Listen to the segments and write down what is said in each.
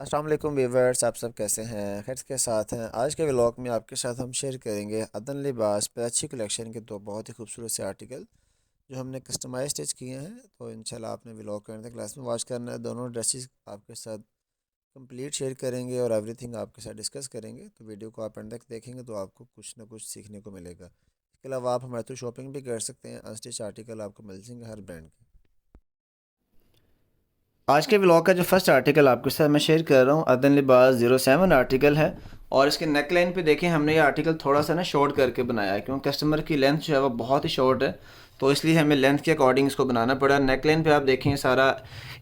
अस्सलाम वालेकुम व्यूवर्स, आप सब कैसे हैं? खैर के साथ हैं। आज के व्लॉग में आपके साथ हम शेयर करेंगे अदन लिबास अच्छी कलेक्शन के दो बहुत ही खूबसूरत से आर्टिकल जो हमने कस्टमाइज स्टिच किए हैं। तो इंशाल्लाह आपने व्लॉग करने क्लास में वॉच करना है। दोनों ड्रेसेस आपके साथ कंप्लीट शेयर करेंगे और एवरीथिंग आपके साथ डिस्कस करेंगे। तो वीडियो को आप एंड तक देखेंगे तो आपको कुछ ना कुछ सीखने को मिलेगा। इसके अलावा आप हमारे थ्रू शॉपिंग भी कर सकते हैं। अनस्टिच आर्टिकल आपको मिल जाएंगे हर ब्रांड के। आज के ब्लॉग का जो फर्स्ट आर्टिकल आपके साथ मैं शेयर कर रहा हूँ अदन लिबास 07 आर्टिकल है। और इसके नेक लाइन पे देखें, हमने ये आर्टिकल थोड़ा सा ना शॉर्ट करके बनाया है क्योंकि कस्टमर की लेंथ जो है वो बहुत ही शॉर्ट है। तो इसलिए हमें लेंथ के अकॉर्डिंग इसको बनाना पड़ा। नेक लाइन पे आप देखें सारा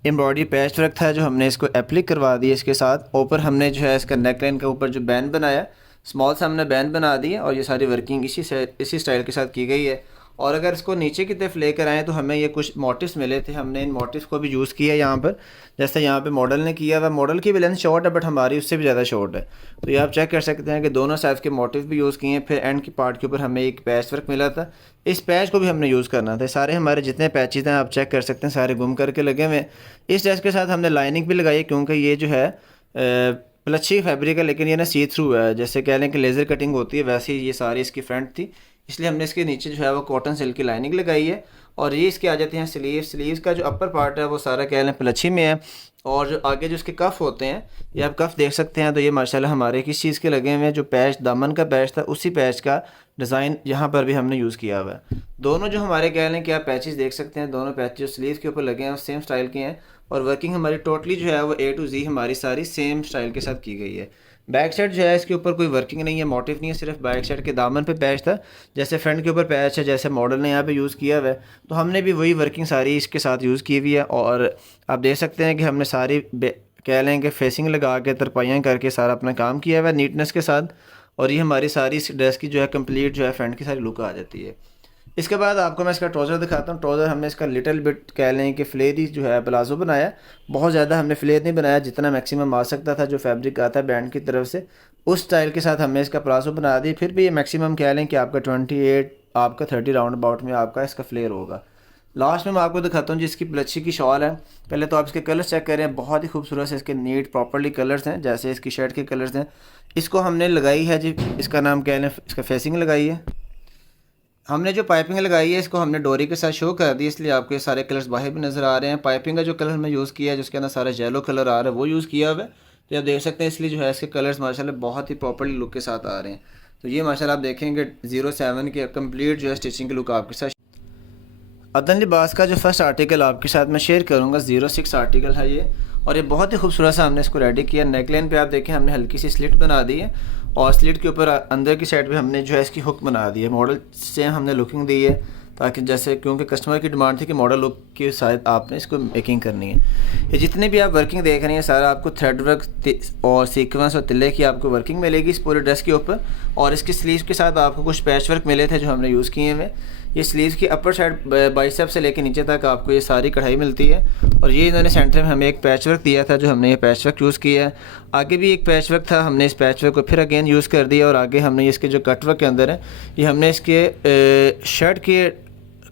एम्ब्रॉयडरी पैच वर्क था जो हमने इसको एप्लिक करवा दिया। इसके साथ ऊपर हमने जो है इसका नेक लाइन के ऊपर जो बैंड बनाया, स्मॉल सा हमने बैंड बना दिया और ये सारी वर्किंग इसी स्टाइल के साथ की गई है। और अगर इसको नीचे की तरफ लेकर आएँ तो हमें ये कुछ मोटिव्स मिले थे, हमने इन मोटिव्स को भी यूज़ किया यहाँ पर। जैसे यहाँ पे मॉडल ने किया हुआ, मॉडल की भी लेंथ शॉर्ट है बट हमारी उससे भी ज़्यादा शॉर्ट है। तो ये आप चेक कर सकते हैं कि दोनों साइज़ के मोटिव भी यूज़ किए हैं। फिर एंड की पार्ट के ऊपर हमें एक पैच वर्क मिला था, इस पैच को भी हमने यूज़ करना था। सारे हमारे जितने पैचेज हैं आप चेक कर सकते हैं, सारे गुम करके लगे हुए हैं। इस ड्रेस के साथ हमने लाइनिंग भी लगाई है क्योंकि ये जो है प्लच्छी फैब्रिक है, लेकिन ये ना सी थ्रू है। जैसे कह लें कि लेज़र कटिंग होती है वैसे ही ये सारी इसकी फ्रंट थी, इसलिए हमने इसके नीचे जो है वो कॉटन सिल्क की लाइनिंग लगाई है। और ये इसके आ जाते हैं स्लीव्स का जो अपर पार्ट है वो सारा कह लें प्लच्छी में है। और जो आगे जो इसके कफ होते हैं, ये आप कफ देख सकते हैं। तो ये माशाल्लाह हमारे किस चीज़ के लगे हुए हैं, जो पैच दामन का पैच था उसी पैच का डिज़ाइन यहाँ पर भी हमने यूज़ किया हुआ है। दोनों जो हमारे कह लें कि आप पैचेस देख सकते हैं, दोनों पैचेस जो स्लीव के ऊपर लगे हैं सेम स्टाइल के हैं। और वर्किंग हमारी टोटली जो है वो A to Z हमारी सारी सेम स्टाइल के साथ की गई है। बैक साइड जो है इसके ऊपर कोई वर्किंग नहीं है, मोटिव नहीं है, सिर्फ बैक साइड के दामन पे पैच था। जैसे फ्रंट के ऊपर पैच है, जैसे मॉडल ने यहाँ पे यूज़ किया हुआ है, तो हमने भी वही वर्किंग सारी इसके साथ यूज़ की हुई है। और आप देख सकते हैं कि हमने सारी कह लें कि फेसिंग लगा के तरपाइयाँ करके सारा अपना काम किया हुआ है नीटनेस के साथ। और ये हमारी सारी इस ड्रेस की जो है कंप्लीट जो है फ्रंट की सारी लुक आ जाती है। इसके बाद आपको मैं इसका ट्राउज़र दिखाता हूँ। ट्राउज़र हमने इसका लिटिल बिट कह लें कि फ्लेयरी जो है प्लाजो बनाया। बहुत ज़्यादा हमने फ्लेयर नहीं बनाया, जितना मैक्सिमम आ सकता था जो फैब्रिक आता है ब्रांड की तरफ से उस स्टाइल के साथ हमने इसका प्लाजो बना दी। फिर भी ये मैक्सिमम कह लें कि आपका 28 आपका 30 राउंड अबाउट में आपका इसका फ्लेयर होगा। लास्ट में मैं आपको दिखाता हूँ जिसकी प्लच्छी की शॉल है। पहले तो आप इसके कलर्स चेक करें, बहुत ही खूबसूरत से इसके नीट प्रॉपर्ली कलर्स हैं, जैसे इसकी शर्ट के कलर्स हैं। इसको हमने लगाई है जी, इसका नाम कह लें इसका फेसिंग लगाई है। हमने जो पाइपिंग लगाई है इसको हमने डोरी के साथ शो कर दी, इसलिए आपको ये सारे कलर्स बाहर भी नज़र आ रहे हैं। पाइपिंग का जो कलर हमने यूज़ किया है जिसके अंदर सारा येलो कलर आ रहा है वो यूज़ किया हुआ है। तो आप देख सकते हैं, इसलिए जो है इसके कलर्स माशाल्लाह बहुत ही प्रॉपर्ली लुक के साथ आ रहे हैं। तो ये माशाल्लाह आप देखेंगे 07 के कंप्लीट जो है स्टिचिंग की लुक आपके साथ। अदन लिबास का जो फर्स्ट आर्टिकल आपके साथ मैं शेयर करूँगा 06 आर्टिकल है ये। और ये बहुत ही खूबसूरत सा हमने इसको रेडी किया। नेकलाइन पे आप देखें हमने हल्की सी स्लिट बना दी है और स्लिट के ऊपर अंदर की साइड पे हमने जो है इसकी हुक बना दी है। मॉडल से हमने लुकिंग दी है ताकि जैसे क्योंकि कस्टमर की डिमांड थी कि मॉडल लुक के साथ आपने इसको मेकिंग करनी है। ये जितने भी आप वर्किंग देख रहे हैं सारा आपको थ्रेड वर्क और सीक्वेंस और तिल्ले की आपको वर्किंग मिलेगी इस पूरे ड्रेस के ऊपर। और इसके स्लीव के साथ आपको कुछ पैच वर्क मिले थे जो हमने यूज़ किए हुए। ये स्लीव की अपर साइड बाइसेप से लेकर नीचे तक आपको ये सारी कढ़ाई मिलती है। और ये इन्होंने सेंटर में हमें एक पैच वर्क दिया था जो हमने ये पैच वर्क यूज़ किया है। आगे भी एक पैच वर्क था, हमने इस पैच वर्क को फिर अगेन यूज़ कर दिया। और आगे हमने इसके जो कट वर्क के अंदर है ये हमने इसके शर्ट के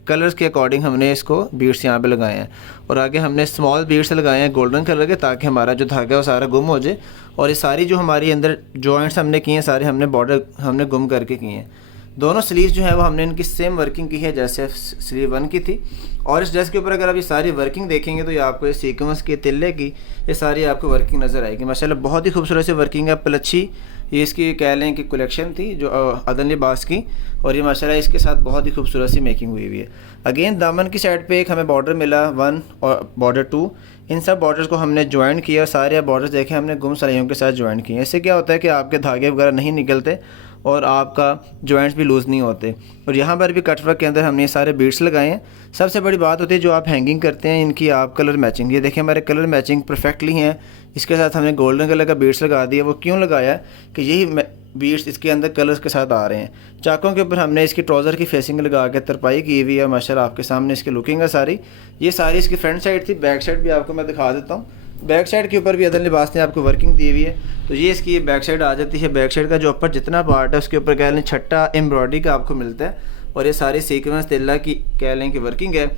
कलर्स के अकॉर्डिंग हमने इसको बीड्स यहाँ पे लगाए हैं। और आगे हमने स्मॉल बीड्स लगाए हैं गोल्डन कलर के ताकि हमारा जो धागा है वो सारा गुम हो जाए। और ये सारी जो हमारी अंदर जॉइंट्स हमने किए हैं सारे हमने बॉर्डर हमने गुम करके किए हैं। दोनों स्लीव्स जो है वो हमने इनकी सेम वर्किंग की है जैसे स्लीव 1 की थी। और इस ड्रेस के ऊपर अगर आप ये सारी वर्किंग देखेंगे तो ये आपको ये सीक्वेंस की तिल्ले की ये सारी आपको वर्किंग नज़र आएगी। माशाल्लाह बहुत ही खूबसूरत सी वर्किंग है। प्लच्छी ये इसकी कह लें कि कलेक्शन थी जो अदन लिबास की। और ये माशाल्लाह इसके साथ बहुत ही खूबसूरत सी मेकिंग हुई हुई है। अगेन दामन की साइड पे एक हमें बॉर्डर मिला 1 और बॉर्डर 2। इन सब बॉर्डर्स को हमने ज्वाइन किया। सारे बॉर्डर्स देखें हमने गुम सलाइयों के साथ ज्वाइन किए। इससे क्या होता है कि आपके धागे वगैरह नहीं निकलते और आपका जॉइंट्स भी लूज़ नहीं होते। और यहाँ पर भी कटवर्क के अंदर हमने सारे बीड्स लगाए हैं। सबसे बड़ी बात होती है जो आप हैंगिंग करते हैं इनकी आप कलर मैचिंग। ये देखें हमारे कलर मैचिंग परफेक्टली हैं। इसके साथ हमने गोल्डन कलर का बीड्स लगा दिया। वो क्यों लगाया कि यही बीड्स इसके अंदर कलर्स के साथ आ रहे हैं। चाकों के ऊपर हमने इसकी ट्राउज़र की फेसिंग लगा के तरपाई की हुई है। माशाल्लाह आपके सामने इसकी लुकिंग है सारी। ये सारी इसकी फ्रंट साइड थी। बैक साइड भी आपको मैं दिखा देता हूँ। बैक साइड के ऊपर भी अदन लिबास ने आपको वर्किंग दी हुई है। तो ये इसकी बैक साइड आ जाती है। बैक साइड का जो ऊपर जितना पार्ट है उसके ऊपर कह लें छट्टा एम्ब्रॉयडरी का आपको मिलता है। और ये सारी सीक्वेंस तिल्ला की कह लें कि वर्किंग है।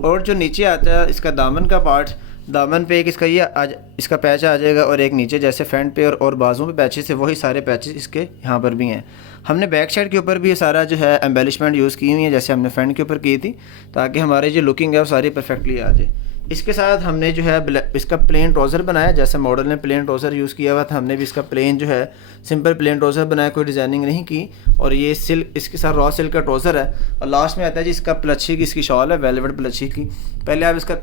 और जो नीचे आता है इसका दामन का पार्ट दामन पे एक इसका ये आज इसका पैच आ जाएगा और एक नीचे जैसे फ्रंट पे और बाजुओं पे पैचेस है, वही सारे पैचेस इसके यहाँ पर भी हैं। हमने बैक साइड के ऊपर भी ये सारा जो है एम्बेलिशमेंट यूज़ की हुई है जैसे हमने फ्रंट के ऊपर की थी, ताकि हमारी जो लुकिंग है वो सारी परफेक्टली आ जाए। इसके साथ हमने जो है इसका प्लेन ट्राउज़र बनाया, जैसे मॉडल ने प्लेन ट्राउज़र यूज़ किया हुआ था, हमने भी इसका प्लेन जो है सिंपल प्लेन ट्राउज़र बनाया, कोई डिज़ाइनिंग नहीं की। और ये सिल्क इसके साथ रॉ सिल्क का ट्राउज़र है। और लास्ट में आता है जी इसका प्लच्छी की इसकी शॉल है, वेलवेट प्लच्छी की। पहले आप इसका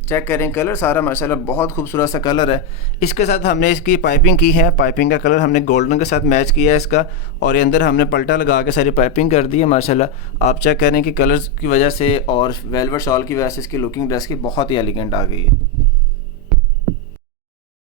चेक करें कलर, सारा माशाल्लाह बहुत खूबसूरत सा कलर है। इसके साथ हमने इसकी पाइपिंग की है, पाइपिंग का कलर हमने गोल्डन के साथ मैच किया है इसका, और ये अंदर हमने पल्टा लगा के सारी पाइपिंग कर दी है माशाल्लाह। आप चेक करें कि कलर्स की वजह से और वेलवेट शॉल की वजह से इसकी लुकिंग ड्रेस की बहुत ही एलिगेंट आ गई है।